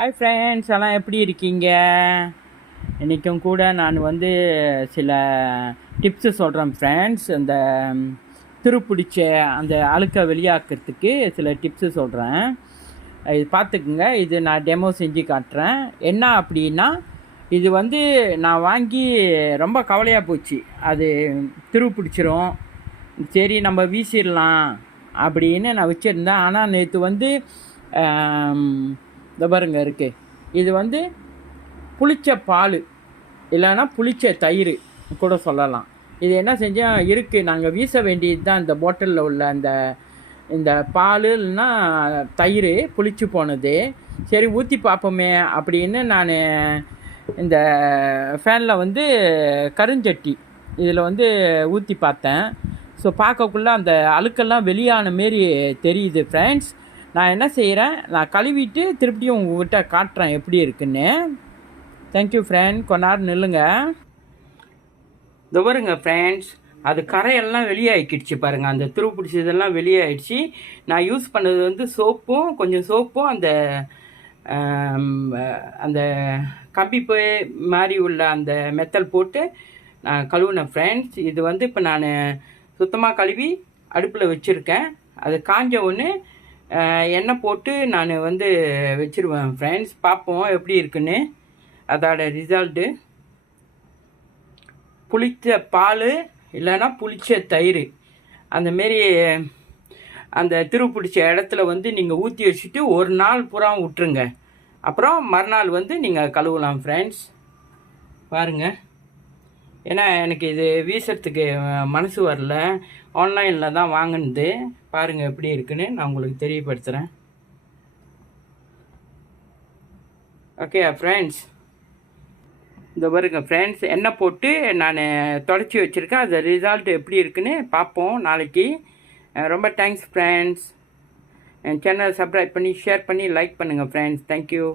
Hi friends, எல்லாம் எப்படி இருக்கீங்க? இன்றைக்கும் கூட நான் சில டிப்ஸு சொல்கிறேன் ஃப்ரெண்ட்ஸ். அந்த துருப்பிடிச்ச அந்த அழுக்கை வெளியாக்குறதுக்கு சில டிப்ஸு சொல்கிறேன். இது பார்த்துக்குங்க. இது நான் டெமோ செஞ்சு காட்டுறேன். என்ன அப்படின்னா, இது நான் வாங்கி ரொம்ப கவலையாக போச்சு. அது துருப்பிடிச்சிரும், சரி நம்ம வீசிடலாம் அப்படின்னு நான் வச்சுருந்தேன். ஆனால் நேற்று இந்த பாருங்க இருக்குது. இது புளிச்ச பால் இல்லைன்னா புளிச்ச தயிர் கூட சொல்லலாம். இது என்ன செஞ்சேன் இருக்குது, நாங்கள் வீச வேண்டியது தான். இந்த பாட்டிலில் உள்ள இந்த பால் இல்லைன்னா தயிர் புளிச்சு போனது. சரி ஊற்றி பார்ப்போமே அப்படின்னு நான் இந்த ஃபேனில் கருஞ்சட்டி இதில் ஊற்றி பார்த்தேன். ஸோ பார்க்கக்குள்ளே அந்த அழுக்கெல்லாம் வெளியான மாரி தெரியுது ஃப்ரெண்ட்ஸ். நான் என்ன செய்கிறேன், நான் கழுவிட்டு திருப்பியும் உங்கள்கிட்ட காட்டுறேன் எப்படி இருக்குன்னு. தேங்க்யூ ஃப்ரெண்ட், கொஞ்ச நேரம் நில்லுங்க. இந்த பாருங்க ஃப்ரெண்ட்ஸ், அது கரையெல்லாம் வெளியாகிடுச்சு பாருங்கள். அந்த துரு பிடிச்சதெல்லாம் வெளியாகிடுச்சு. நான் யூஸ் பண்ணது கொஞ்சம் சோப்பும் அந்த கம்பிப்பு மாதிரி உள்ள அந்த மெத்தல் போட்டு நான் கழுவினேன் ஃப்ரெண்ட்ஸ். இது இப்போ நான் சுத்தமாக கழுவி அடுப்பில் வச்சுருக்கேன். அது காஞ்ச ஒன்று எண்ணெய் போட்டு நான் வச்சுருவேன் ஃப்ரெண்ட்ஸ். பார்ப்போம் எப்படி இருக்குன்னு அதோட ரிசல்ட்டு. புளித்த பால் இல்லைன்னா புளிச்ச தயிர் அந்தமாரி அந்த பிடிச்ச இடத்துல நீங்கள் ஊற்றி வச்சுட்டு ஒரு நாள் பூரா விட்டுருங்க. அப்புறம் மறுநாள் நீங்கள் கழுவலாம் ஃப்ரெண்ட்ஸ். பாருங்கள், ஏன்னா எனக்கு இது வீசுறதுக்கு மனசு வரல. ஆன்லைனில் தான் வாங்கினது. பாருங்கள் எப்படி இருக்குன்னு நான் உங்களுக்கு தெரியப்படுத்துகிறேன். ஓகே ஃப்ரெண்ட்ஸ், இந்த பாருங்க ஃப்ரெண்ட்ஸ், எண்ணெய் போட்டு நான் தொடச்சி வச்சுருக்கேன். அது ரிசல்ட் எப்படி இருக்குன்னு பார்ப்போம் நாளைக்கு. ரொம்ப தேங்க்ஸ் ஃப்ரெண்ட்ஸ். என் சேனலை சப்ஸ்கிரைப் பண்ணி ஷேர் பண்ணி லைக் பண்ணுங்கள் ஃப்ரெண்ட்ஸ். தேங்க்யூ.